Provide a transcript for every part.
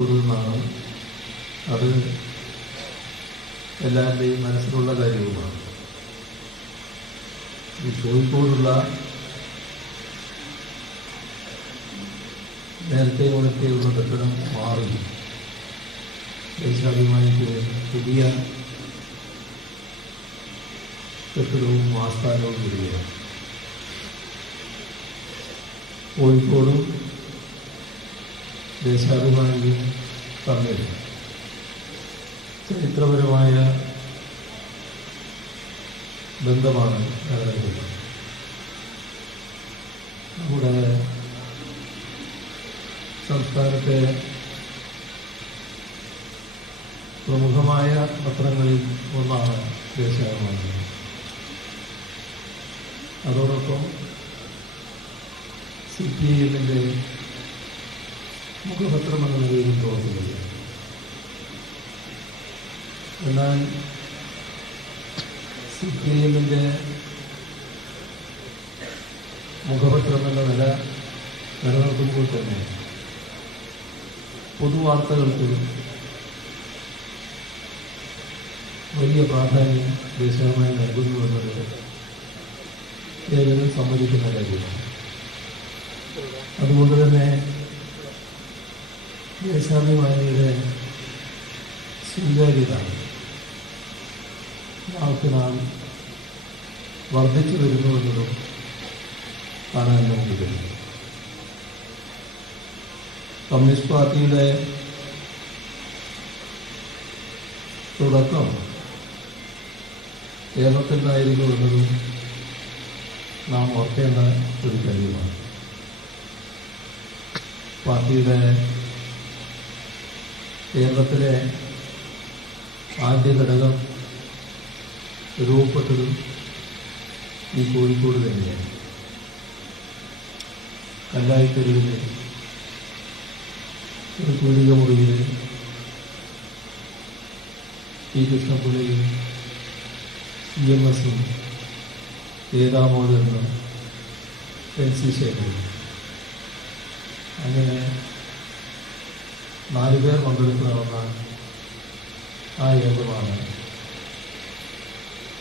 നിന്നാണ് അത് എല്ലാവരുടെയും മനസ്സിലുള്ള കാര്യവുമാണ്. ഈ കോഴിക്കോടുള്ള നേരത്തെ മുതൽക്കെയുള്ള കെട്ടിടം മാറി. ദേശാഭിമാനിക്ക് പുതിയ കെട്ടിടവും ആസ്ഥാനവും വരികയാണ് കോഴിക്കോടും ദേശാഭിമാനിയും തമ്മിൽ. ചരിത്രപരമായ ബന്ധമാണ് നിലനിൽക്കുന്നത്. നമ്മുടെ സംസ്ഥാനത്തെ പ്രമുഖമായ പത്രങ്ങളിൽ ഒന്നാണ് ദേശാഭിമാനി അതോടൊപ്പം സി പി ഐ എമ്മിന്റെ മുഖപത്രം എന്ന നിലയിൽ പ്രവർത്തിക്കുന്നത് എന്നാൽ സി പി ഐ മുഖപത്രം എന്ന നില നിലനിർത്തുമ്പോൾ തന്നെ പൊതുവാർത്തകൾക്ക് വലിയ പ്രാധാന്യം ദേശീയമായി നൽകുന്നു എന്നത് ഏവരും സമ്മതിക്കുന്ന കാര്യമാണ്. അതുകൊണ്ട് തന്നെ ദേശാഭിമാനിയുടെ സ്വീകാര്യത നാൾക്ക് നാം വർദ്ധിച്ചു വരുന്നു എന്നതും കാണാൻ നമുക്ക് കഴിയും കമ്മ്യൂണിസ്റ്റ് പാർട്ടിയുടെ തുടക്കം കേരളത്തിലായിരുന്നു എന്നതും നാം ഓർക്കേണ്ട ഒരു കാര്യമാണ്. പാർട്ടിയുടെ കേരളത്തിലെ ആദ്യ ഘടകം രൂപപ്പെട്ടതും ഈ കോഴിക്കോട് തന്നെയാണ്. കല്ലായിത്തെരുവിലെ ഒരു കുളിക മുറിയിൽ ഈ കൃഷ്ണപിള്ളയും ഇ എം എസും ഏതാമോദരനും എൻ സി ശേഖരനും. അങ്ങനെ നാലുപേർ പേർ നടന്ന ആ യോഗമാണ്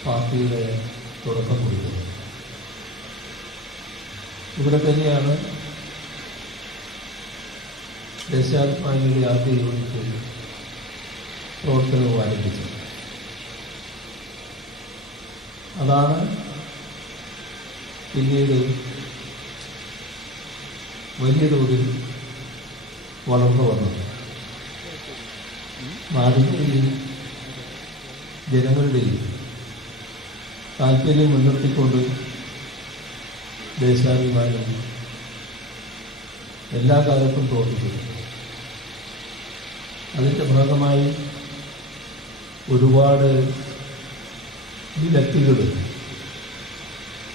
പാർട്ടിയുടെ തുടക്കം കുറിക്കുന്നത് ഇവിടെ തന്നെയാണ് ദേശാഭിമാനിയുടെ ആദ്യ യൂണിറ്റ് പ്രവർത്തനവും ആരംഭിച്ചത്. അതാണ് പിന്നീട് വലിയ തോതിൽ വളർന്നു വന്നത്. നാടിന്റെയും ജനങ്ങളുടെയും താല്പര്യം മുൻനിർത്തിക്കൊണ്ട് ദേശാഭിമാനം എല്ലാ കാലത്തും പ്രവർത്തിച്ചു അതിന്റെ ഭാഗമായി ഒരുപാട് വിലക്കുകൾ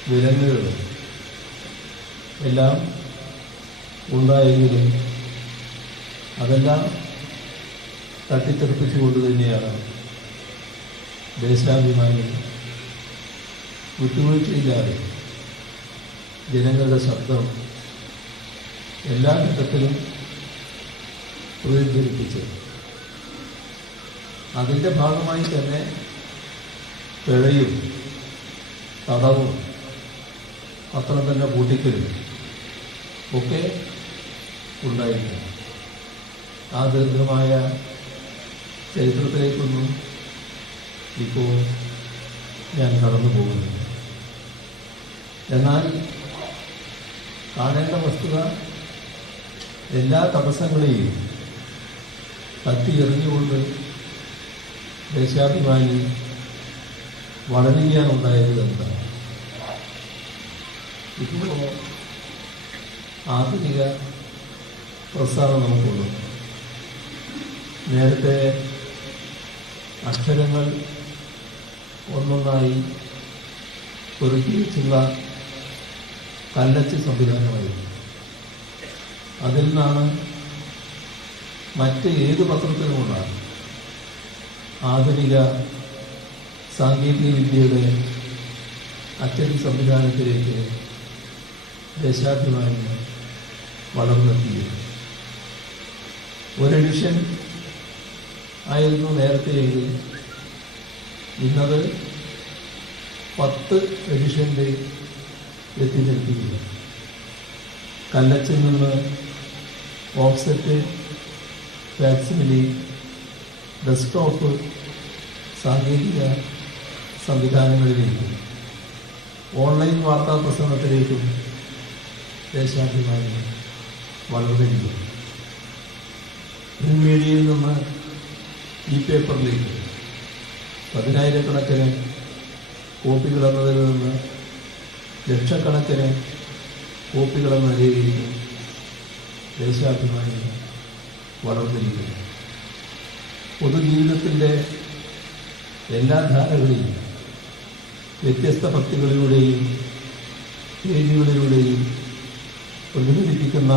വിലങ്ങുകൾ എല്ലാം ഉണ്ടായെങ്കിലും അതെല്ലാം തട്ടിത്തെറിപ്പിച്ചുകൊണ്ട് തന്നെയാണ് ദേശാഭിമാനി വിട്ടുവീഴ്ചയില്ലാതെ ജനങ്ങളുടെ ശബ്ദം എല്ലാ ഘട്ടത്തിലും പ്രതിധ്വനിപ്പിച്ചത്. അതിന്റെ ഭാഗമായി തന്നെ പിഴയും തടവും പത്രം തന്നെ പൂട്ടിക്കലും ഒക്കെ ഉണ്ടായിരുന്നു. ആ ദീർഘമായ ചരിത്രത്തിലേക്കൊന്നും ഇപ്പോൾ ഞാൻ കടന്നു പോകുന്നു എന്നാൽ കാണേണ്ട വസ്തുത എല്ലാ തടസ്സങ്ങളെയും തട്ടി എറിഞ്ഞുകൊണ്ട് ദേശാഭിമാനി വളരുകയാണുണ്ടായത് എന്താണ് ഇപ്പോൾ ആധുനിക പ്രസ്ഥാനം നമുക്കുള്ളൂ നേരത്തെ അക്ഷരങ്ങൾ ഒന്നൊന്നായി ഒരുക്കിയിട്ടുള്ള കല്ലച്ച് സംവിധാനമായിരുന്നു. അതിൽ നിന്നാണ് മറ്റ് ഏത് പത്രത്തിനുമുണ്ടാകും ആധുനിക സാങ്കേതിക വിദ്യയുടെ അച്ചടി സംവിധാനത്തിലേക്ക് ദേശാഭിമാനി വളർന്നെത്തിയത് ഒരു എഡിഷൻ ആയിരുന്നു നേരത്തെ എഴുതി ഇന്നത് പത്ത് എഡിഷന്റെ എത്തിനിർത്തിയില്ല കല്ലച്ചിൽ നിന്ന് ഓഫ്സെറ്റ് ഫാക്സിമിലി ഡെസ്ക്ടോപ്പ് സാങ്കേതിക സംവിധാനങ്ങളിലേക്കും ഓൺലൈൻ വാർത്താ പ്രസംഗത്തിലേക്കും ദേശാഭിമാനി വളർന്നിരിക്കുന്നു. പ്രിന്റ് മീഡിയയിൽ നിന്ന് ഈ പേപ്പറിലേക്ക് പതിനായിരക്കണക്കിന് കോപ്പികൾ എന്നതിൽ നിന്ന് ലക്ഷക്കണക്കിന് കോപ്പികൾ എന്ന രീതിയിൽ ദേശാഭിമാനി വളർന്നിരിക്കുന്നു. പൊതുജീവിതത്തിന്റെ എല്ലാ ധാരകളിലും വ്യത്യസ്ത ഭക്തികളിലൂടെയും പേജുകളിലൂടെയും പ്രതിഫലിപ്പിക്കുന്ന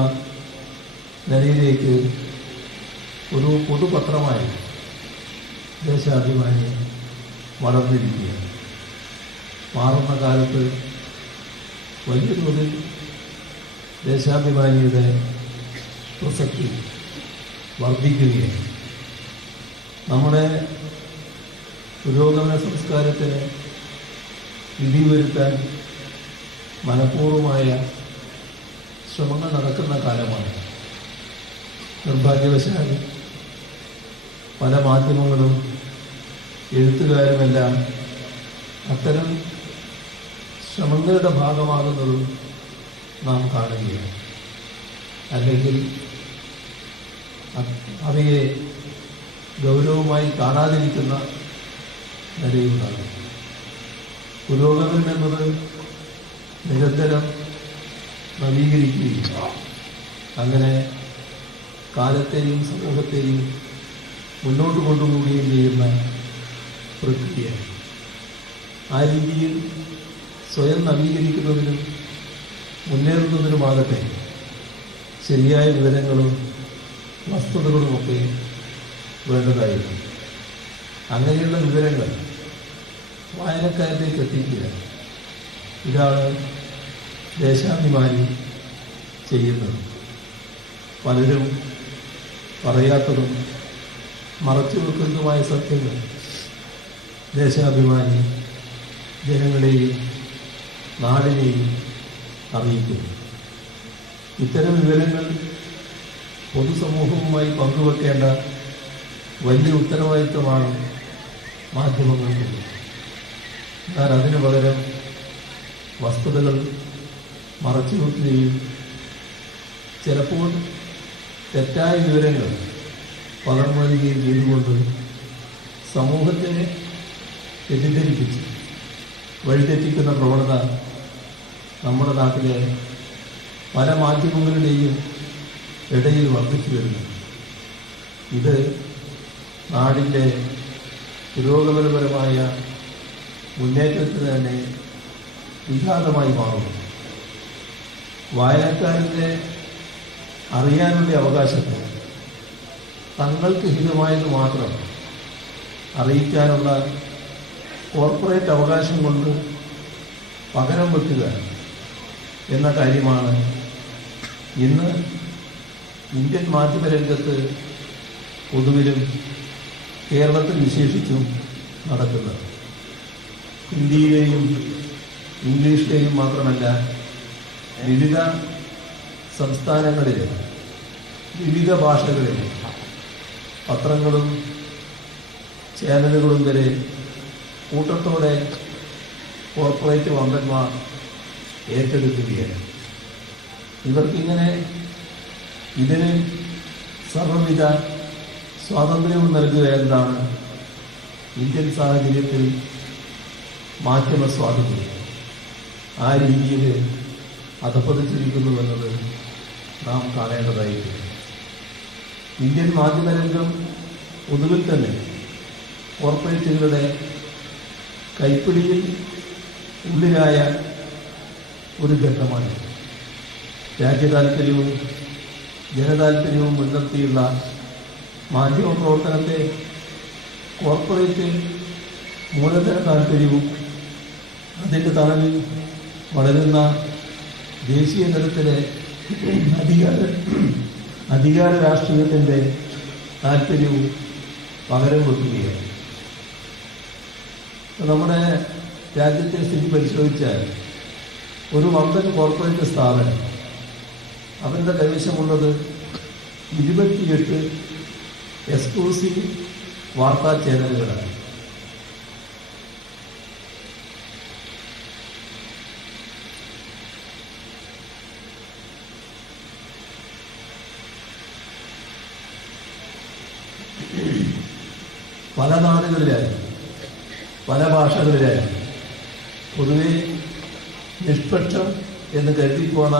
നിലയിലേക്ക് ഒരു പൊതുപത്രമായി ദേശാഭിമാനി വളർന്നിരിക്കുകയാണ്. മാറുന്ന കാലത്ത് വലിയ തോതിൽ ദേശാഭിമാനിയുടെ പ്രസക്തി വർദ്ധിക്കുകയാണ്. നമ്മുടെ പുരോഗമന സംസ്കാരത്തിന് വിധി വരുത്താൻ മനഃപൂർവമായ ശ്രമങ്ങൾ നടക്കുന്ന കാലമാണ്. നിർഭാഗ്യവശാൽ പല മാധ്യമങ്ങളും എഴുത്തുകാരുമെല്ലാം അത്തരം ശ്രമങ്ങളുടെ ഭാഗമാകുന്നതും നാം കാണുകയാണ്. അല്ലെങ്കിൽ അവയെ ഗൗരവമായി കാണാതിരിക്കുന്ന നിലയുണ്ടാകും പുരോഗമനം എന്നത് നിരന്തരം നവീകരിക്കുകയില്ല അങ്ങനെ കാലത്തെയും സമൂഹത്തെയും മുന്നോട്ട് കൊണ്ടുപോവുകയും ചെയ്യുന്ന പ്രക്രിയ ആ രീതിയിൽ സ്വയം നവീകരിക്കുന്നതിനും മുന്നേറുന്നതിനുമാകട്ടെ ശരിയായ വിവരങ്ങളും വസ്തുതകളുമൊക്കെ വേണ്ടതായിരുന്നു. അങ്ങനെയുള്ള വിവരങ്ങൾ വായനക്കാരിലേക്ക് എത്തിക്കുക ഇതാണ് ദേശാഭിമാനി ചെയ്യുന്നത്. പലരും പറയാത്തതും മറച്ചു വെക്കുന്നതുമായ സത്യങ്ങൾ ദേശാഭിമാനി ജനങ്ങളെയും നാടിനെയും അറിയിക്കുന്നു. ഇത്തരം വിവരങ്ങൾ പൊതുസമൂഹവുമായി പങ്കുവെക്കേണ്ട വലിയ ഉത്തരവാദിത്വമാണ് മാധ്യമങ്ങൾക്കുള്ളത് എന്നാൽ അതിനു പകരം വസ്തുതകൾ മറച്ചു വെക്കുകയും ചിലപ്പോൾ തെറ്റായ വിവരങ്ങൾ പകർന്നു നൽകുകയും ചെയ്തുകൊണ്ട് സമൂഹത്തെ തെറ്റിദ്ധരിപ്പിച്ച് വഴിതെറ്റിക്കുന്ന പ്രവണത നമ്മുടെ നാട്ടിലെ പല മാധ്യമങ്ങളുടെയും ഇടയിൽ വർദ്ധിച്ചു വരുന്നു. ഇത് നാടിന്റെ പുരോഗമനപരമായ മുന്നേറ്റത്തിന് തന്നെ വിഘാതമായി മാറുന്നു. വായനക്കാരന്റെ അറിയാനുള്ള അവകാശത്തെ തങ്ങൾക്ക് ഹിതമായത് മാത്രം അറിയിക്കാനുള്ള കോർപ്പറേറ്റ് അവകാശം കൊണ്ട് പകരം വെക്കുക എന്ന കാര്യമാണ് ഇന്ന് ഇന്ത്യൻ മാധ്യമരംഗത്ത് പൊതുവിലും കേരളത്തിൽ വിശേഷിച്ചും നടക്കുന്നത്. ഹിന്ദിയിലെയും ഇംഗ്ലീഷിലെയും മാത്രമല്ല വിവിധ സംസ്ഥാനങ്ങളിൽ വിവിധ ഭാഷകളിൽ പത്രങ്ങളും ചാനലുകളും വരെ കൂട്ടത്തോടെ കോർപ്പറേറ്റ് വമ്പന്മാർ ഏറ്റെടുക്കുകയാണ്. ഇവർക്കിങ്ങനെ ഇതിന് സർവവിധ സ്വാതന്ത്ര്യവും നൽകുക എന്നതാണ് ഇന്ത്യൻ സാഹചര്യത്തിൽ മാധ്യമ സ്വാതന്ത്ര്യം. ആ രീതിയിൽ അധപ്പതിച്ചിരിക്കുന്നു എന്നത് നാം കാണേണ്ടതായിരിക്കും ഇന്ത്യൻ മാധ്യമരംഗം ഒന്നുകിൽ തന്നെ കോർപ്പറേറ്റുകളുടെ കൈപ്പിടിയിൽ ഉള്ളിലായ ഒരു ഘട്ടമാണ് രാജ്യതാൽപര്യവും ജനതാൽപര്യവും മുൻനിർത്തിയുള്ള മാധ്യമ പ്രവർത്തനത്തെ കോർപ്പറേറ്റ് മൂലധന താൽപ്പര്യവും അതിന്റെ തണലിൽ വളരുന്ന ദേശീയ തലത്തിലെ അധികാര അധികാര രാഷ്ട്രീയത്തിന്റെ താല്പര്യവും പകരം വെക്കുകയാണ്. നമ്മുടെ രാജ്യത്തെ സ്ഥിതി പരിശോധിച്ചാൽ ഒരു വമ്പൻ കോർപ്പറേറ്റ് സ്ഥാപനം അവരുടെ കൈവശമുള്ളത് ഇരുപത്തിയെട്ട് എക്സ്ക്ലൂസീവ് വാർത്താ ചാനലുകളാണ്. പല നാടുകളിലായി പല ഭാഷകളിലായിരുന്നു പൊതുവെ നിഷ്പക്ഷം എന്ന് കരുതിപ്പോണ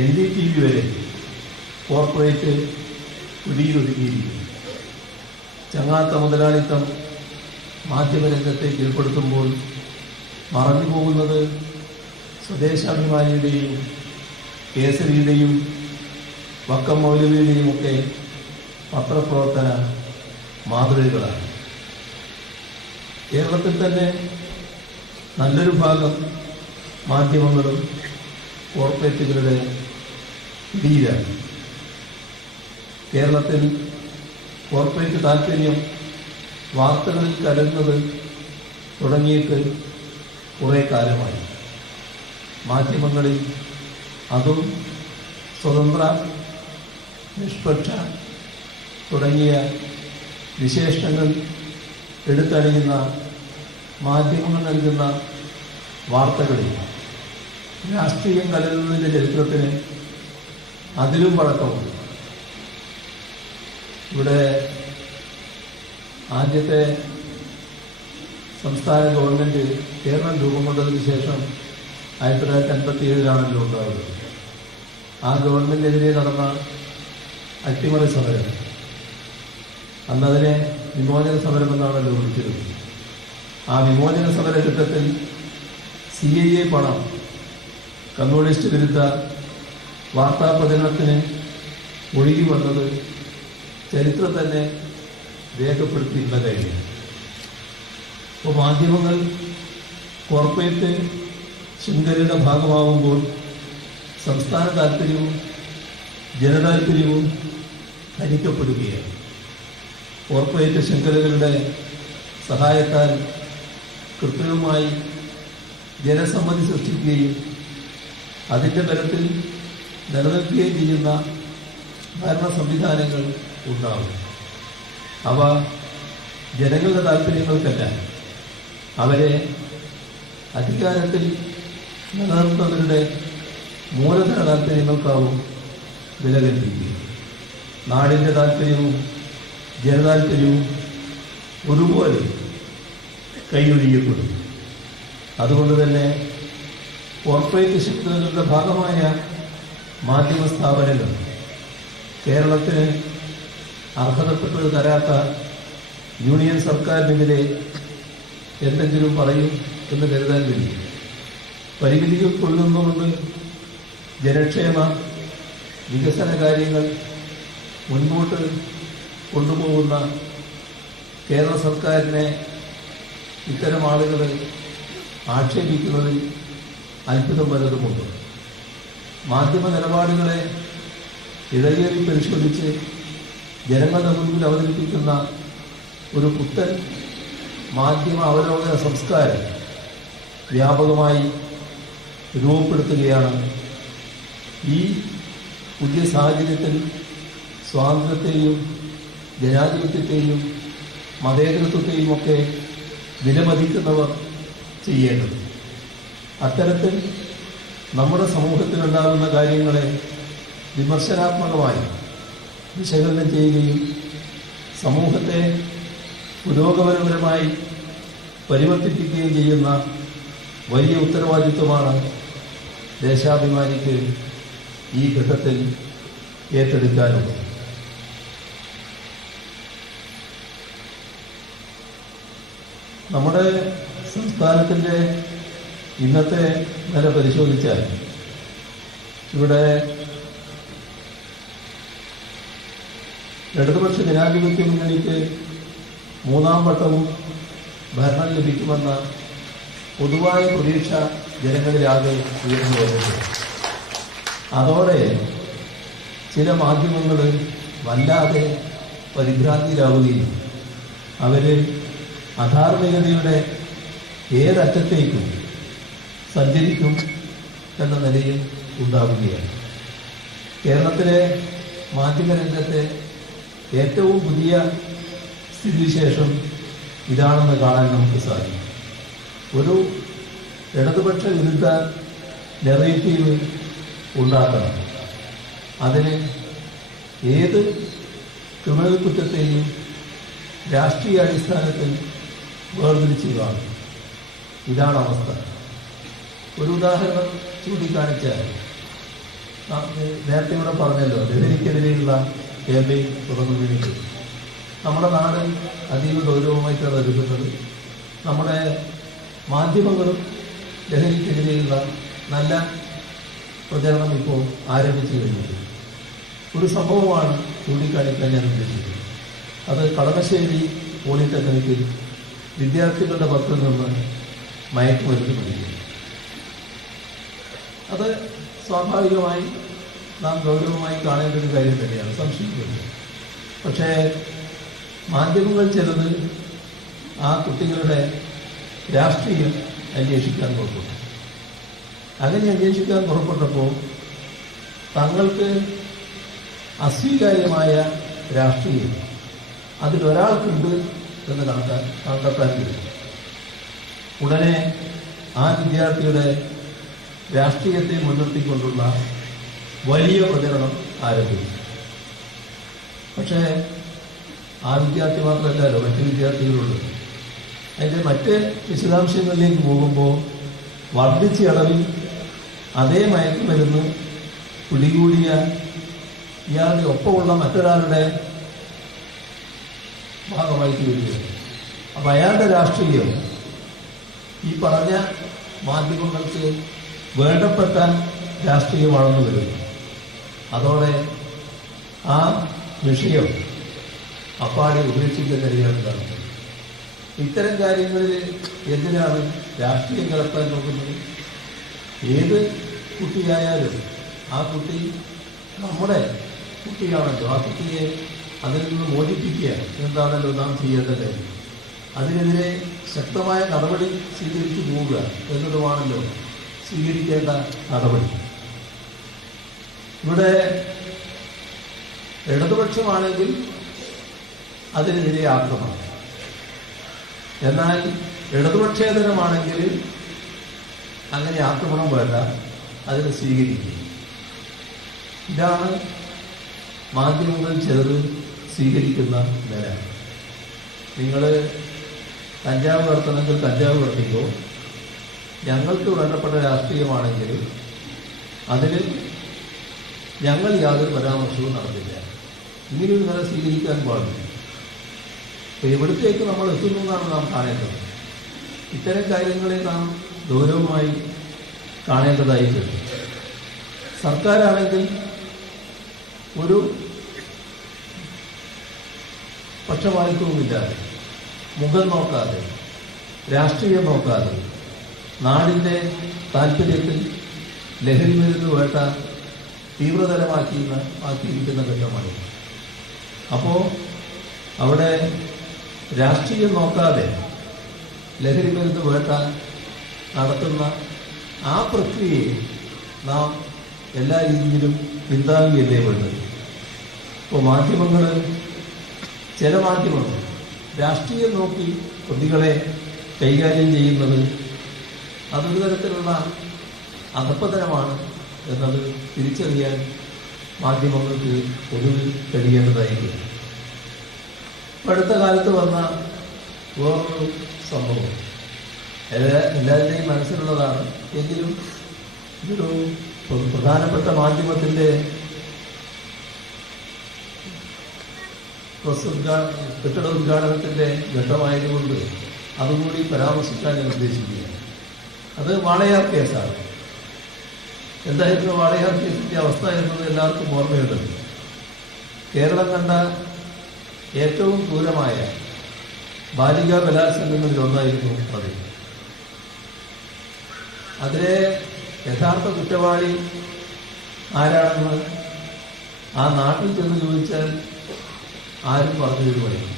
എൻ ഡി ടി വി വരെ കോർപ്പറേറ്റ് പിടിയിലൊതുക്കിയിരിക്കുന്നു. ചങ്ങാത്ത മുതലാളിത്തം മാധ്യമരംഗത്തെ കീഴ്പ്പെടുത്തുമ്പോൾ മറഞ്ഞു പോകുന്നത് സ്വദേശാഭിമാനിയുടെയും കേസരിയുടെയും വക്കം മൗലവിയുടെയും ഒക്കെ പത്രപ്രവർത്തന മാതൃകകളാണ്. കേരളത്തിൽ തന്നെ നല്ലൊരു ഭാഗം മാധ്യമങ്ങളും കോർപ്പറേറ്റുകളുടെ പിടിയിലാണ്. കേരളത്തിൽ കോർപ്പറേറ്റ് താല്പര്യം വാർത്തകളിൽ കലരുന്നത് തുടങ്ങിയിട്ട് കുറേ കാലമായി. മാധ്യമങ്ങളിൽ അതും സ്വതന്ത്ര നിഷ്പക്ഷ തുടങ്ങിയ വിശേഷണങ്ങൾ എടുത്തണിയുന്ന മാധ്യമങ്ങൾ നൽകുന്ന വാർത്തകളില്ല. രാഷ്ട്രീയം കലരുന്നതിന്റെ ചരിത്രത്തിന് അതിലും പഴക്കമുണ്ട്. ഇവിടെ ആദ്യത്തെ സംസ്ഥാന ഗവൺമെന്റ് കേരളം രൂപം കൊണ്ടതിന് ശേഷം ആയിരത്തി തൊള്ളായിരത്തി അൻപത്തി ഏഴിലാണല്ലോ ഉണ്ടായത് ആ ഗവൺമെന്റിനെതിരെ നടന്ന അട്ടിമറി സമരം. അന്നതിനെ വിമോചന എന്നാണല്ലോ വിളിച്ചിരുന്നത്. ആ വിമോചന സമര സമരഘട്ടത്തിൽ സി ഐ എ പണം കമ്മ്യൂണിസ്റ്റ് വിരുദ്ധ വാർത്താ പ്രചരണത്തിന് ഒഴുകി വന്നത് ചരിത്രം തന്നെ രേഖപ്പെടുത്തിയിരുന്ന കാര്യം അപ്പോൾ മാധ്യമങ്ങൾ കോർപ്പറേറ്റ് ശൃംഖലയുടെ ഭാഗമാവുമ്പോൾ സംസ്ഥാന താല്പര്യവും ജനതാല്പര്യവും ഹനിക്കപ്പെടുകയാണ്. കോർപ്പറേറ്റ് ശൃംഖലകളുടെ സഹായത്താൽ കൃത്രിമമായി ജനസമ്മതി സൃഷ്ടിക്കുകയും അതിന്റെ ബലത്തിൽ നിലനിൽക്കുകയും ചെയ്യുന്ന ഭരണ സംവിധാനങ്ങൾ ഉണ്ടാവും അവ ജനങ്ങളുടെ താല്പര്യങ്ങൾക്കല്ല. അവരെ അധികാരത്തിൽ നിലനിർത്തുന്നവരുടെ മൂലധന താല്പര്യങ്ങൾക്കാവും വില കൽപ്പിക്കുക നാടിന്റെ താല്പര്യവും ജനതാല്പര്യവും ഒരുപോലെ കൈയൊഴിയപ്പെടുന്നു. അതുകൊണ്ട് തന്നെ കോർപ്പറേറ്റ് ശക്തികളുടെ ഭാഗമായ മാധ്യമ സ്ഥാപനങ്ങൾ കേരളത്തിന് അർഹതപ്പെട്ടത് തരാത്ത യൂണിയൻ സർക്കാരിനെതിരെ എന്തെങ്കിലും പറയും എന്ന് കരുതാൻ കഴിയും. പരിമിതികൾ കൊള്ളുന്നതുകൊണ്ട് ജനക്ഷേമ വികസന കാര്യങ്ങൾ മുൻപോട്ട് കൊണ്ടുപോകുന്ന കേരള സർക്കാരിനെ ഇത്തരം ആളുകൾ ആക്ഷേപിക്കുന്നതിൽ അത്ഭുതം പലതുമുണ്ട്. മാധ്യമ നിലപാടുകളെ ഇടയേറി പരിശോധിച്ച് ജനങ്ങളുടെ മുൻപിൽ അവതരിപ്പിക്കുന്ന ഒരു പുത്തൻ മാധ്യമ അവലോകന സംസ്കാരം വ്യാപകമായി രൂപപ്പെടുത്തുകയാണ് ഈ പുതിയ സാഹചര്യത്തിൽ സ്വാതന്ത്ര്യത്തെയും ജനാധിപത്യത്തെയും മതേതരത്വത്തെയും ഒക്കെ വിലമതിക്കുന്നവർ ചെയ്യേണ്ടത്. അത്തരത്തിൽ നമ്മുടെ സമൂഹത്തിലുണ്ടാകുന്ന കാര്യങ്ങളെ വിമർശനാത്മകമായി വിശകലനം ചെയ്യുകയും സമൂഹത്തെ പുരോഗമനപരമായി പരിവർത്തിപ്പിക്കുകയും ചെയ്യുന്ന വലിയ ഉത്തരവാദിത്വമാണ് ദേശാഭിമാനിക്ക് ഈ ഘട്ടത്തിൽ ഏറ്റെടുക്കാനുള്ളത്. നമ്മുടെ സംസ്ഥാനത്തിന്റെ ഇന്നത്തെ നില പരിശോധിച്ചാൽ ഇവിടെ ഇടതുപക്ഷ ജനാധിപത്യ മുന്നണിക്ക് മൂന്നാം വട്ടവും ഭരണം ലഭിക്കുമെന്ന പൊതുവായ പ്രതീക്ഷ ജനങ്ങളിലാകെ ഉയർന്നു വരുന്നത് അതോടെ ചില മാധ്യമങ്ങൾ വല്ലാതെ പരിഭ്രാന്തിയിലാവുകയും അവർ അധാർമികതയുടെ ഏതറ്റത്തേക്കും സഞ്ചരിക്കും എന്ന നിലയിൽ ഉണ്ടാവുകയാണ്. കേരളത്തിലെ മാധ്യമരംഗത്തെ ഏറ്റവും പുതിയ സ്ഥിതിവിശേഷം ഇതാണെന്ന് കാണാൻ നമുക്ക് സാധിക്കും. ഒരു ഇടതുപക്ഷ വിരുദ്ധ നെറേറ്റീവ് ഉണ്ടാക്കണം. അതിന് ഏത് ക്രിമിനൽ കുറ്റത്തെയും രാഷ്ട്രീയ അടിസ്ഥാനത്തിൽ വേർതിരിച്ച് കാണും ഇതാണ് അവസ്ഥ. ഒരു ഉദാഹരണം ചൂണ്ടിക്കാണിച്ചാൽ നേരത്തെ ഇവിടെ പറഞ്ഞല്ലോ ലഹരിക്കെതിരെയുള്ള ക്യാമ്പയിൻ തുടങ്ങുന്നതിന് നമ്മുടെ നാട് അതീവ ഗൗരവമായിട്ടാണ് എടുക്കുന്നത് നമ്മുടെ മാധ്യമങ്ങളും ലഹരിക്കെതിരെയുള്ള നല്ല പ്രചരണം ഇപ്പോൾ ആരംഭിച്ചു കഴിഞ്ഞിട്ടുണ്ട് ഒരു സംഭവമാണ് ചൂണ്ടിക്കാണിക്കാൻ ഞാൻ ഉദ്ദേശിക്കുന്നത്. അത് കളമശ്ശേരി പോളിടെക്നിക്കിൽ വിദ്യാർത്ഥികളുടെ പക്കൽ നിന്ന് മയക്കുമരുന്ന് പഠിക്കുന്നു അത് സ്വാഭാവികമായി നാം ഗൗരവമായി കാണേണ്ട ഒരു കാര്യം തന്നെയാണ്. സംശയിക്കുന്നത് പക്ഷേ മാധ്യമങ്ങൾ ചിലത് ആ കുട്ടികളുടെ രാഷ്ട്രീയം അന്വേഷിക്കാൻ പുറപ്പെട്ടു. അങ്ങനെ അന്വേഷിക്കാൻ പുറപ്പെട്ടപ്പോൾ തങ്ങൾക്ക് അസ്വീകാര്യമായ രാഷ്ട്രീയം അതിലൊരാൾക്കുണ്ട് എന്ന് കണക്കാൻ കണ്ടെത്താൻ കഴിയും. ഉടനെ ആ വിദ്യാർത്ഥിയുടെ രാഷ്ട്രീയത്തെ മുൻനിർത്തിക്കൊണ്ടുള്ള വലിയ പ്രചരണം ആരംഭിച്ചു പക്ഷേ ആ വിദ്യാർത്ഥി മാത്രമല്ലല്ലോ മറ്റ് വിദ്യാർത്ഥികളുണ്ട്. അതിന്റെ മറ്റ് വിശദാംശങ്ങളിലേക്ക് പോകുമ്പോൾ വർദ്ധിച്ച അളവിൽ അതേ മയക്കുമരുന്ന് പിടികൂടിയ ഇയാളുടെ ഒപ്പമുള്ള മറ്റൊരാളുടെ ഭാഗമായിട്ട് തീരുകയാണ് അപ്പൊ അയാളുടെ രാഷ്ട്രീയം ഈ പറഞ്ഞ മാധ്യമങ്ങൾക്ക് വേണ്ടപ്പെട്ട രാഷ്ട്രീയമാണെന്ന് വരുന്നു അതോടെ ആ വിഷയം അപ്പാടെ ഉപേക്ഷിക്കാൻ കഴിയാത്തതാണ് ഇത്തരം കാര്യങ്ങളിൽ എന്തിനാണ് രാഷ്ട്രീയം കലർത്താൻ നോക്കുന്നത്? ഏത് കുട്ടിയായാലും ആ കുട്ടി നമ്മുടെ കുട്ടിയാണല്ലോ. ആ കുട്ടിയെ അതിൽ നിന്ന് മോചിപ്പിക്കുക. എന്താണല്ലോ നാം ചെയ്യേണ്ടത്? അതിനെതിരെ ശക്തമായ നടപടി സ്വീകരിച്ചു പോവുക എന്നതുമാണല്ലോ സ്വീകരിക്കേണ്ട നടപടി. ഇവിടെ ഇടതുപക്ഷമാണെങ്കിൽ അതിനെതിരെ ആക്രമണം എന്നാൽ ഇടതുപക്ഷേതരമാണെങ്കിൽ അങ്ങനെ ആക്രമണം വേണ്ട അതിനെ സ്വീകരിക്കുക. ഇതാണ് മാധ്യമങ്ങൾ ചിലത് സ്വീകരിക്കുന്ന നില നിങ്ങൾ കഞ്ചാവ് വർത്തണമെങ്കിൽ കഞ്ചാവ് വർത്തിക്കോ ഞങ്ങൾക്ക് വേണ്ടപ്പെട്ട രാഷ്ട്രീയമാണെങ്കിൽ അതിൽ ഞങ്ങൾ യാതൊരു പരാമർശവും നടത്തില്ല. ഇങ്ങനെയൊരു നില സ്വീകരിക്കാൻ പാടില്ല. അപ്പൊ എവിടത്തേക്ക് നമ്മൾ എത്തുന്നു എന്നാണ് നാം കാണേണ്ടത്. ഇത്തരം കാര്യങ്ങളെ നാം ഗൗരവമായി കാണേണ്ടതായിട്ടുണ്ട്. സർക്കാരാണെങ്കിൽ ഒരു പക്ഷപാതിത്വവുമില്ലാതെ മുഖം നോക്കാതെ രാഷ്ട്രീയം നോക്കാതെ നാടിന്റെ താല്പര്യത്തിൽ ലഹരി മരുന്ന് വേട്ട തീവ്രതരമാക്കി ആക്കിയിരിക്കുന്ന ഘട്ടമാണ്. അപ്പോൾ അവിടെ രാഷ്ട്രീയം നോക്കാതെ ലഹരി മരുന്ന് വേട്ട നടത്തുന്ന ആ പ്രക്രിയയെ നാം എല്ലാ രീതിയിലും പിന്താങ്ങുകയല്ലേ വേണ്ടത്? ഇപ്പോൾ മാധ്യമങ്ങൾ ചില മാധ്യമങ്ങൾ രാഷ്ട്രീയം നോക്കി പ്രതികളെ കൈകാര്യം ചെയ്യുന്നത് അതൊരു തരത്തിലുള്ള അധപ്പതനമാണ് എന്നത് തിരിച്ചറിയാൻ മാധ്യമങ്ങൾക്ക് ഒടുവിൽ കഴിയേണ്ടതായിരിക്കും അടുത്ത കാലത്ത് വന്ന വേറൊരു സംഭവം. എല്ലാ എല്ലാവരുടെയും മനസ്സിലുള്ളതാണ്. എങ്കിലും ഇതൊരു പ്ര- പ്രധാനപ്പെട്ട മാധ്യമത്തിന്റെ പ്രസ് ഉദ്ഘാടന കെട്ടിട ഉദ്ഘാടനത്തിന്റെ ഘട്ടമായതുകൊണ്ട് അതുകൂടി പരാമർശിക്കാൻ ഞാൻ ഉദ്ദേശിക്കുകയാണ്. അത് വാളയാർ കേസാണ് എന്തായിരുന്നു വാളയാർ കേസിന്റെ അവസ്ഥ എന്നത് എല്ലാവർക്കും ഓർമ്മയുണ്ട് കേരളം കണ്ട ഏറ്റവും ക്രൂരമായ ബാലികാ ബലാത്സംഗങ്ങളിൽ ഒന്നായിരുന്നു അത്. അതിലെ യഥാർത്ഥ കുറ്റവാളി ആരാണെന്ന് ആ നാട്ടിൽ ചെന്ന് ചോദിച്ചാൽ ആരും പറഞ്ഞു തരുമായിരുന്നു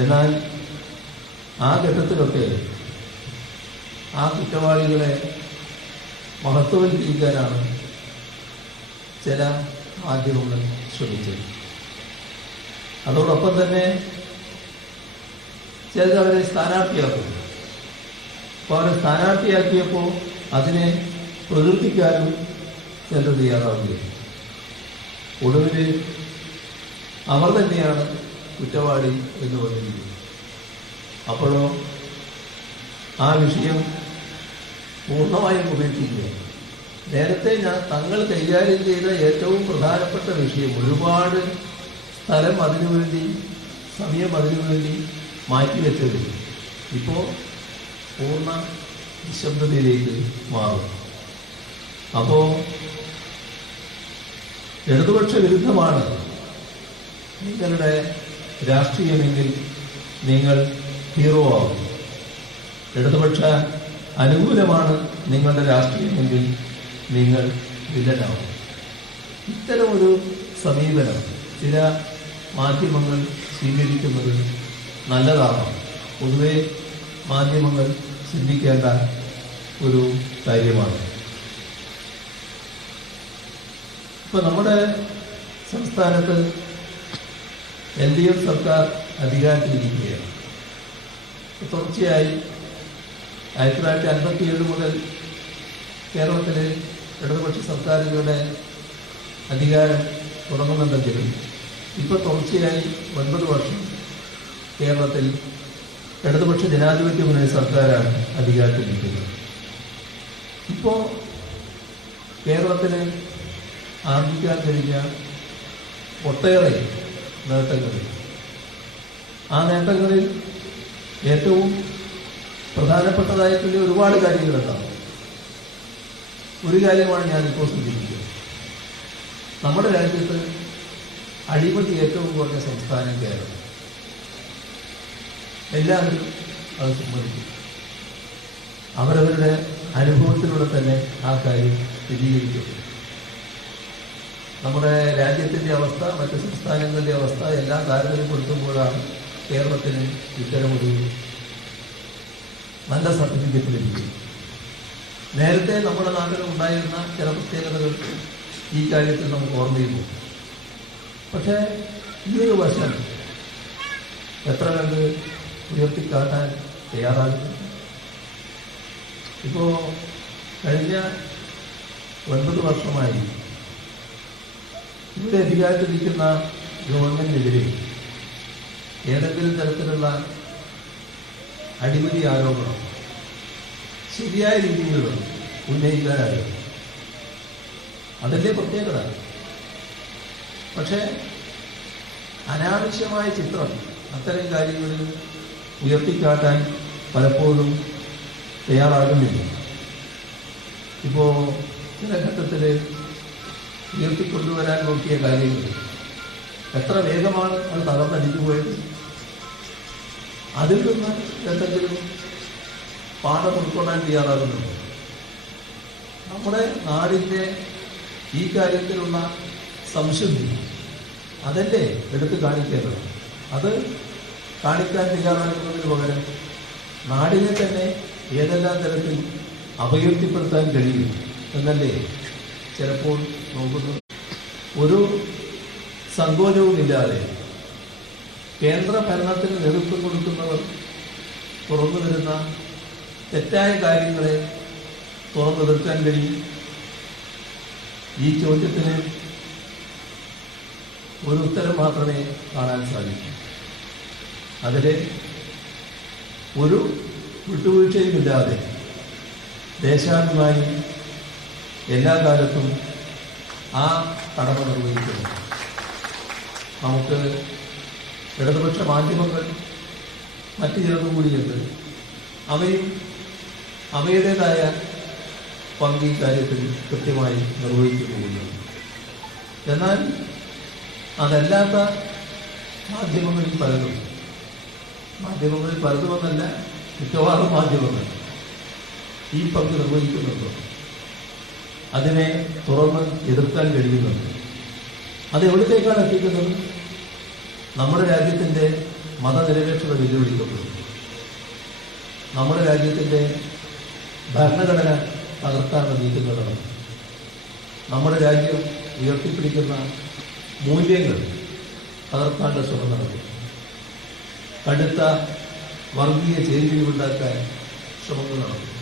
എന്നാൽ ആ ഘട്ടത്തിലൊക്കെ ആ കുറ്റവാളികളെ മഹത്വവൽക്കരിക്കാനാണ് ചില മാധ്യമങ്ങൾ ശ്രമിച്ചത്. അതോടൊപ്പം തന്നെ ചിലത് അവരെ സ്ഥാനാർത്ഥിയാക്കും അപ്പോൾ അവരെ സ്ഥാനാർത്ഥിയാക്കിയപ്പോൾ അതിനെ പ്രകീർത്തിക്കാനും ചിലർ തയ്യാറാവുകയാണ്. ഒടുവിൽ അവർ തന്നെയാണ് കുറ്റവാളി എന്ന് പറഞ്ഞിരിക്കുന്നത്. അപ്പോഴോ ആ വിഷയം പൂർണമായും ഉപേക്ഷിക്കുക നേരത്തെ ഞാൻ തങ്ങൾ കൈകാര്യം ചെയ്ത ഏറ്റവും പ്രധാനപ്പെട്ട വിഷയം ഒരുപാട് സ്ഥലം അതിനുവേണ്ടി സമയം അതിനുവേണ്ടി മാറ്റിവെച്ചത് ഇപ്പോൾ പൂർണ നിശബ്ദതയിലേക്ക് മാറും. അപ്പോൾ ഇടതുപക്ഷ വിരുദ്ധമാണ് നിങ്ങളുടെ രാഷ്ട്രീയമെങ്കിൽ നിങ്ങൾ ഹീറോ ആവും ഇടതുപക്ഷ അനുകൂലമാണ് നിങ്ങളുടെ രാഷ്ട്രീയമെങ്കിൽ നിങ്ങൾ വില്ലനാവും ഇത്തരമൊരു സമീപനം ചില മാധ്യമങ്ങൾ സ്വീകരിക്കുന്നത് നല്ലതാണ്. പൊതുവെ മാധ്യമങ്ങൾ ചിന്തിക്കേണ്ട ഒരു കാര്യമാണ്. ഇപ്പൊ നമ്മുടെ സംസ്ഥാനത്ത് എൽ ഡി എഫ് സർക്കാർ അധികാരത്തിലിരിക്കുകയാണ്. തുടർച്ചയായി ആയിരത്തി തൊള്ളായിരത്തി അൻപത്തി ഏഴ് മുതൽ കേരളത്തിലെ ഇടതുപക്ഷ സർക്കാരുകളുടെ അധികാരം തുടങ്ങുന്നുണ്ടെങ്കിലും ഇപ്പൊ തുടർച്ചയായി ഒൻപത് വർഷം കേരളത്തിൽ ഇടതുപക്ഷ ജനാധിപത്യ മുന്നണി സർക്കാരാണ് അധികാരത്തിലിരിക്കുന്നത്. ഇപ്പോ കേരളത്തിലെ ആർജിക്കാൻ കഴിഞ്ഞ ഒട്ടേറെ നേട്ടങ്ങളിൽ. ആ നേട്ടങ്ങളിൽ ഏറ്റവും പ്രധാനപ്പെട്ടതായിട്ടുള്ള ഒരുപാട് കാര്യങ്ങളുണ്ടാവും. ഒരു കാര്യമാണ് ഞാനിപ്പോൾ സൂചിപ്പിക്കുന്നത്. നമ്മുടെ രാജ്യത്ത് അഴിമതി ഏറ്റവും കുറഞ്ഞ സംസ്ഥാനം കേരളം. എല്ലാവരും അത് സമ്മതിക്കും. അവരവരുടെ അനുഭവത്തിലൂടെ തന്നെ ആ കാര്യം സ്ഥിരീകരിക്കും. നമ്മുടെ രാജ്യത്തിന്റെ അവസ്ഥ മറ്റ് സംസ്ഥാനങ്ങളുടെ അവസ്ഥ എല്ലാം താരതമ്യപ്പെടുത്തുമ്പോഴാണ് കേരളത്തിന് ഇത്തരമൊരു നല്ല സർട്ടിഫിക്കറ്റ് ലഭിക്കുന്നത്. നേരത്തെ നമ്മുടെ നാട്ടിൽ ഉണ്ടായിരുന്ന ചില പ്രത്യേകതകൾ ഈ കാര്യത്തിൽ നമുക്ക് ഓർമ്മയുന്നു പക്ഷേ ഈ ഒരു വശം എത്ര കണ്ട് ഉയർത്തിക്കാട്ടാൻ തയ്യാറാകുന്നു ഇപ്പോ കഴിഞ്ഞ ഒൻപത് വർഷമായി ഇവിടെ അധികാരത്തിലിരിക്കുന്ന ഗവൺമെന്റിനെതിരെ ഏതെങ്കിലും തരത്തിലുള്ള അടിമതി ആരോപണം ശരിയായ രീതിയിൽ ഉന്നയിക്കാനാകും അതിന്റെ പ്രത്യേകത? പക്ഷേ അനാവശ്യമായ ചിത്രം അത്തരം കാര്യങ്ങളിൽ ഉയർത്തിക്കാട്ടാൻ പലപ്പോഴും തയ്യാറാകുന്നില്ല. ഇപ്പോ ചില ഘട്ടത്തിൽ ഉയർത്തിക്കൊണ്ടുവരാൻ നോക്കിയ കാര്യങ്ങൾ. എത്ര വേഗമാണ് അത് തകർന്നടിച്ചു പോയത്? അതിൽ നിന്ന് എന്തെങ്കിലും പാഠം ഉൾക്കൊള്ളാൻ തയ്യാറാകുന്നുണ്ട്? നമ്മുടെ നാടിന്റെ ഈ കാര്യത്തിലുള്ള സംശുദ്ധി അതല്ലേ എടുത്തു കാണിക്കേണ്ടത്? അത് കാണിക്കാൻ തയ്യാറാകുന്നതിന് പകരം നാടിനെ തന്നെ ഏതെല്ലാം തരത്തിൽ അപകീർത്തിപ്പെടുത്താൻ കഴിയും എന്നല്ലേ ചിലപ്പോൾ നോക്കുന്നത്. ഒരു സങ്കോചവുമില്ലാതെ കേന്ദ്ര ഭരണത്തിന് നേതൃത്വം കൊടുക്കുന്നവർ തുറന്നു വരുന്ന തെറ്റായ കാര്യങ്ങളെ തുറന്നു നിർത്താൻ കഴിയും. ഈ ചോദ്യത്തിന് ഒരു ഉത്തരം മാത്രമേ കാണാൻ സാധിക്കൂ. അതിലെ ഒരു വിട്ടുവീഴ്ചയുമില്ലാതെ ദേശാഭിമാനി എല്ലാ കാലത്തും ആ കടമ നിർവഹിക്കുന്നു. നമുക്ക് ഇടതുപക്ഷ മാധ്യമങ്ങൾ മറ്റു ചിലതും കൂടിയുണ്ട്. അവയും അവയുടേതായ പങ്ക് ഈ കാര്യത്തിൽ കൃത്യമായി നിർവഹിക്കുന്നുണ്ട് എന്നാൽ അതല്ലാത്ത മാധ്യമങ്ങളിൽ പലതും. മാധ്യമങ്ങളിൽ പലതുമെന്നല്ല മിക്കവാറും മാധ്യമങ്ങൾ ഈ പങ്ക് നിർവഹിക്കുന്നുണ്ടോ. അതിനെ തുറന്ന് എതിർക്കാൻ കഴിയുന്നുണ്ട്. അത് എവിടത്തേക്കാണ് എത്തിക്കുന്നത്? നമ്മുടെ രാജ്യത്തിന്റെ മതനിരപേക്ഷത വെല്ലുവിളിക്കപ്പെടുന്നു. നമ്മുടെ രാജ്യത്തിന്റെ ഭരണഘടന തകർക്കാനുള്ള നീക്കങ്ങളാണ് നമ്മുടെ രാജ്യം ഉയർത്തിപ്പിടിക്കുന്ന മൂല്യങ്ങൾ തകർക്കാനുള്ള ശ്രമം നടക്കും കടുത്ത വർഗീയ ചേരിതിരിവുണ്ടാക്കാൻ ശ്രമങ്ങൾ നടക്കും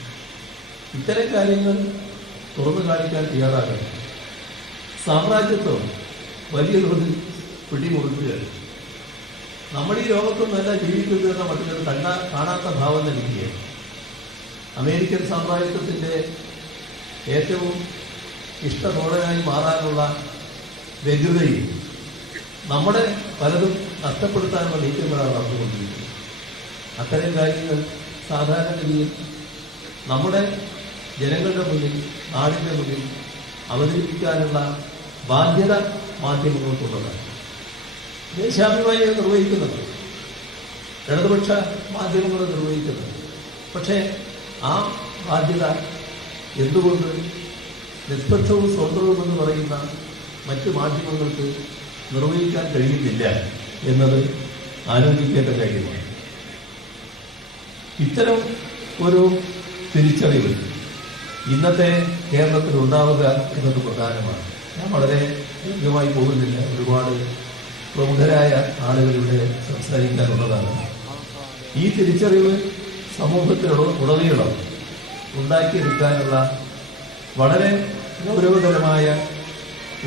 ഇത്തരം കാര്യങ്ങൾ തുറന്നു കാണിക്കാൻ തയ്യാറാകണം സാമ്രാജ്യത്വം വലിയ തോതിൽ പിടിമുറുക്കുകയാണ്. നമ്മൾ ഈ ലോകത്തൊന്നല്ല ജീവിക്കുന്നതെന്ന മറ്റൊരു കണ്ട കാണാത്ത ഭാവം നൽകുകയാണ്. അമേരിക്കൻ സാമ്രാജ്യത്വത്തിന്റെ ഏറ്റവും ഇഷ്ടതോടനായി മാറാനുള്ള വ്യഗ്രതയിൽ നമ്മുടെ പലതും നഷ്ടപ്പെടുത്താനുള്ള നീക്കങ്ങളാണ് നടന്നുകൊണ്ടിരിക്കുന്നത്. അത്തരം കാര്യങ്ങൾ സാധാരണഗതിയിൽ നമ്മുടെ ജനങ്ങളുടെ മുന്നിൽ നാടിന്റെ മുന്നിൽ അവതരിപ്പിക്കാനുള്ള ബാധ്യത മാധ്യമങ്ങൾക്കുള്ളതാണ് ദേശാഭിമാനികൾ നിർവഹിക്കുന്നത് ഇടതുപക്ഷ മാധ്യമങ്ങൾ നിർവഹിക്കുന്നത്. പക്ഷേ ആ ബാധ്യത എന്തുകൊണ്ട് നിഷ്പക്ഷവും സ്വതന്ത്രവും എന്ന് പറയുന്ന മറ്റ് മാധ്യമങ്ങൾക്ക് നിർവഹിക്കാൻ കഴിയുന്നില്ല എന്നത് ആലോചിക്കേണ്ട കാര്യമാണ്. ഇത്തരം ഒരു തിരിച്ചറിവ് ഇന്നത്തെ കേരളത്തിൽ ഉണ്ടാവുക എന്നത് പ്രധാനമാണ്. ഞാൻ വളരെ ദീർഘമായി പോകുന്നില്ല. ഒരുപാട് പ്രമുഖരായ ആളുകൾ ഇവിടെ സംസാരിക്കാനുള്ളതാണ് ഈ തിരിച്ചറിവ് സമൂഹത്തിലുള്ള ഉടനീളം ഉണ്ടാക്കിയെടുക്കാനുള്ള വളരെ ഗൗരവതരമായ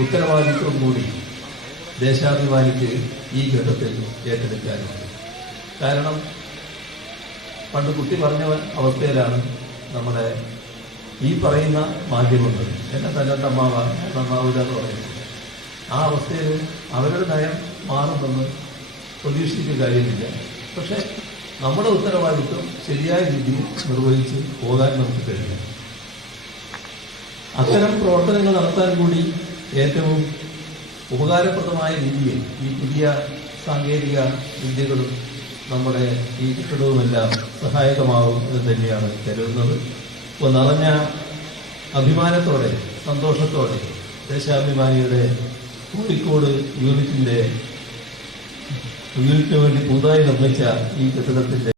ഉത്തരവാദിത്വം കൂടി ദേശാഭിമാനിക്ക് ഈ ഘട്ടത്തിൽ ഏറ്റെടുക്കാനുണ്ട്. കാരണം പണ്ട് കുട്ടി പറഞ്ഞ അവസ്ഥയിലാണ് നമ്മുടെ ഈ പറയുന്ന മാധ്യമങ്ങൾ എന്നെ തന്നെ തമ്മാവ തമ്മാവില്ല എന്ന് ആ അവസ്ഥയിൽ അവരുടെ നയം മാറുമെന്ന് പ്രതീക്ഷിച്ച കാര്യമില്ല. പക്ഷെ നമ്മുടെ ഉത്തരവാദിത്വം ശരിയായ രീതിയിൽ നിർവഹിച്ച് പോകാൻ നമുക്ക് കഴിയും. അത്തരം പ്രവർത്തനങ്ങൾ നടത്താൻ കൂടി ഏറ്റവും ഉപകാരപ്രദമായ രീതിയിൽ ഈ പുതിയ സാങ്കേതിക വിദ്യകളും നമ്മുടെ ഈ കെട്ടിടവുമെല്ലാം സഹായകമാകും എന്ന് തന്നെയാണ് കരുതുന്നത്. ഇപ്പോൾ നിറഞ്ഞ അഭിമാനത്തോടെ സന്തോഷത്തോടെ ദേശാഭിമാനിയുടെ കോഴിക്കോട് യൂണിറ്റിന്റെ യൂണിറ്റിന് വേണ്ടി പുതുതായി നിർമ്മിച്ച ഈ കെട്ടിടത്തിന്റെ